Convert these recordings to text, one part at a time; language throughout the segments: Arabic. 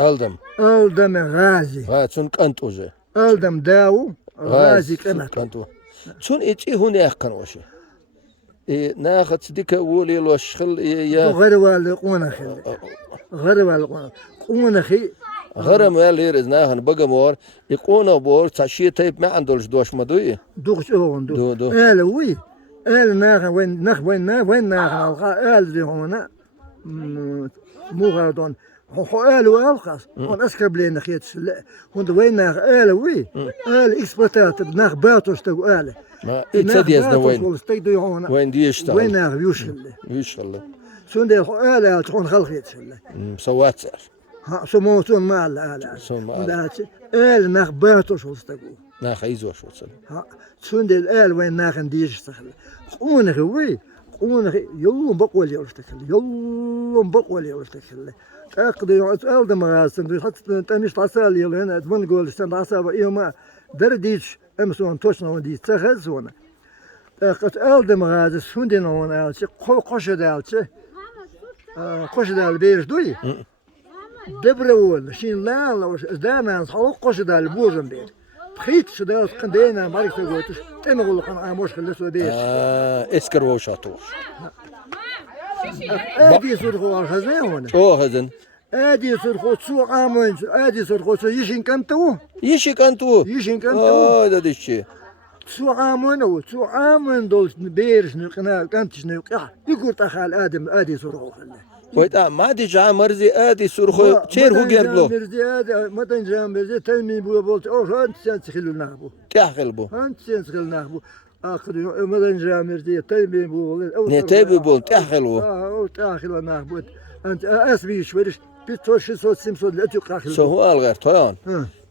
ألدم غازي غاتون كنتوجه ألدم داو غازي كنتو تون إيتي هنا كانوشي ناخذ ديك ولي الوشخل يا غروال قونخي غروال قونخي غرم ياليرز ناخن بقى مور يقونا بور تشي تيب ما عندوش دوش مدوي دوغش اون دو وي ناخن وين ناخن القا دي هنا مو غادون هو والقاس هون اسكب لي نخيت هون وين ناخ وي اكسبلوتات ناخ باتوش تو ما يتسديز وين دي يشتغل وين ناخ يشتغل سون دي تكون خلقيت سوات ها سموتون مال ناخ باتوش وستقو ناخ يزوش وصل ها سون دي وين ناخ نديش تخل قونغ وي قونغ يوم بقول يرتكل يوم بقول يرتكل أقضي ألدم غاسن حتى تمش تعسال يلهنا من قول استند عسال يوم درديش أمسون توشنا ودي تخز هنا قت ألدم غاز سندين هنا ألش قش دالش قش دال بيرش دوي دبرول شين لا لو دانا صحو قش دال بوزن بير بخيت شدال قندينا مارك تقولش تنقول قن أموش خلصوا ديش اسكر وشاتوش أدي سرخو الخزان هنا خزن أدي سرخو سو عامن أدي سرخو سو يشين كنتو هذا الشيء سو عامن دول بيرش نقنا كنتش نقح يقول تخال آدم أدي سرخو ويتا ما دي جا مرزي أدي سرخو تشير هو جربلو مرزي أدي متن جا مرزي تلمي بو بولت أنت سنسخلو نخبو تخلبو أنت سنسخلو نخبو آخر يوم مدن جامرتي تيمي بول نتيبي بول تأخلو تأخلو نخبو أنت أسبي شويش بيتوش صوت سمسود لا تقاخل سو الغير طيان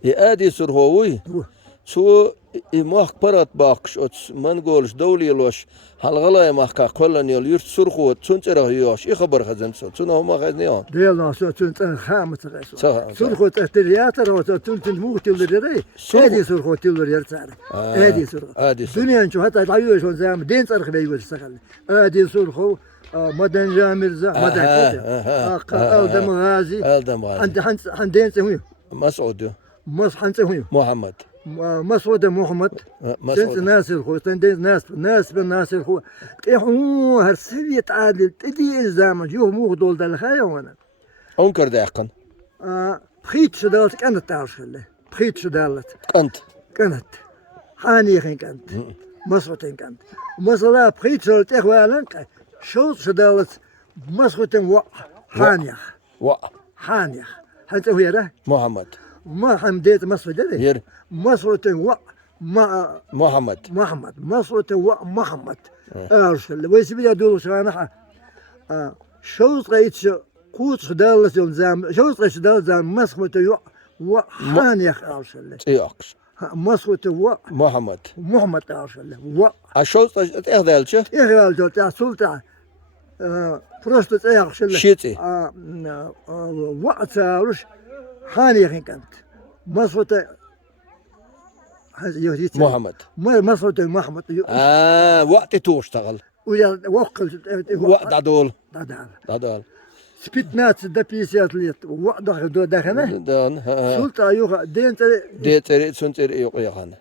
يأدي سرهوي سو إماخ برات باقش أتس من قولش دولي لوش هالغلا إماخ كقولن يلير سرخو تنتره ياش إخبر خزن سو تنه ما خزنيان ديالنا سو تنتن خامة سرخو تحترياتر وتنتن موت يلري هذه سرخو تلر يرتعر هذه سرخو دنيا شو حتى تعيش شو زعم دين صرخ بيقول استغل هذه سرخو مدن جامر مدن ألدم غازي عند حندين سوي مسعود حنسوي محمد مسعود محمد سنت ناصر خو تندين ناس بالناصر خو هو هرسية عادل تدي الزامن يو مو دول دل خايا وانا أنكر داقن بخيت شدالت كانت تعرف بخيت شدالت كانت حاني خين كانت مسعودين كانت مثلا بخيت شدالت إخوانك شو شدالت مسعودين حانيخ هل هو يرى محمد ما حمديت مسعود ده مسعودين محمد مسعودين محمد أرسل ويسبي يدور سانحة شو صغيت قوت شدالت يوم زام شو صغيت شدالت زام مسعودين حانيخ أرسل إياكس مسعودين محمد أرسل شو صغيت إخدالش تاع سلطة просто تأخذ شيتي وقت عروش حاني كانت مصوت محمد مصوت محمد وقت توشتغل ويا وقت عدول سبيت ناس دبيسيات ليت وقت دخنه دان سلطة يوغا دين تري سنتري يوغا